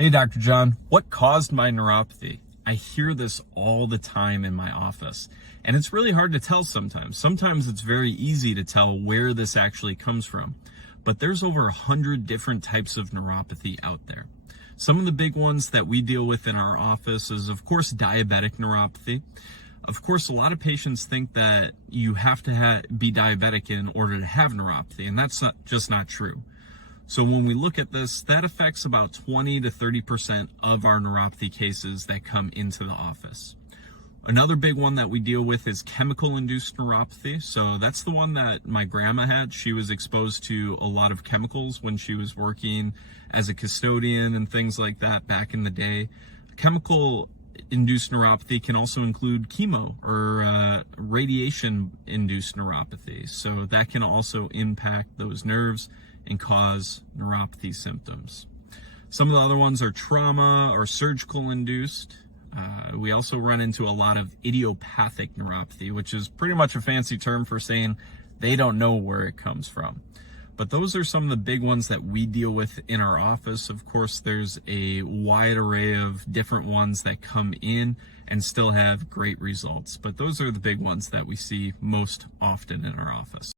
Hey, Dr. John, what caused my neuropathy? I hear this all the time in my office, and it's really hard to tell sometimes. Sometimes it's very easy to tell where this actually comes from, but there's over 100 different types of neuropathy out there. Some of the big ones that we deal with in our office is, of course, diabetic neuropathy. Of course, a lot of patients think that you have to be diabetic in order to have neuropathy, and that's just not true. So when we look at this, that affects about 20 to 30% of our neuropathy cases that come into the office. Another big one that we deal with is chemical-induced neuropathy. So that's the one that my grandma had. She was exposed to a lot of chemicals when she was working as a custodian and things like that back in the day. Chemical-induced neuropathy can also include chemo or radiation-induced neuropathy. So that can also impact those nerves and cause neuropathy symptoms. Some of the other ones are trauma or surgical induced. We also run into a lot of idiopathic neuropathy, which is pretty much a fancy term for saying they don't know where it comes from. But those are some of the big ones that we deal with in our office. Of course, there's a wide array of different ones that come in and still have great results. But those are the big ones that we see most often in our office.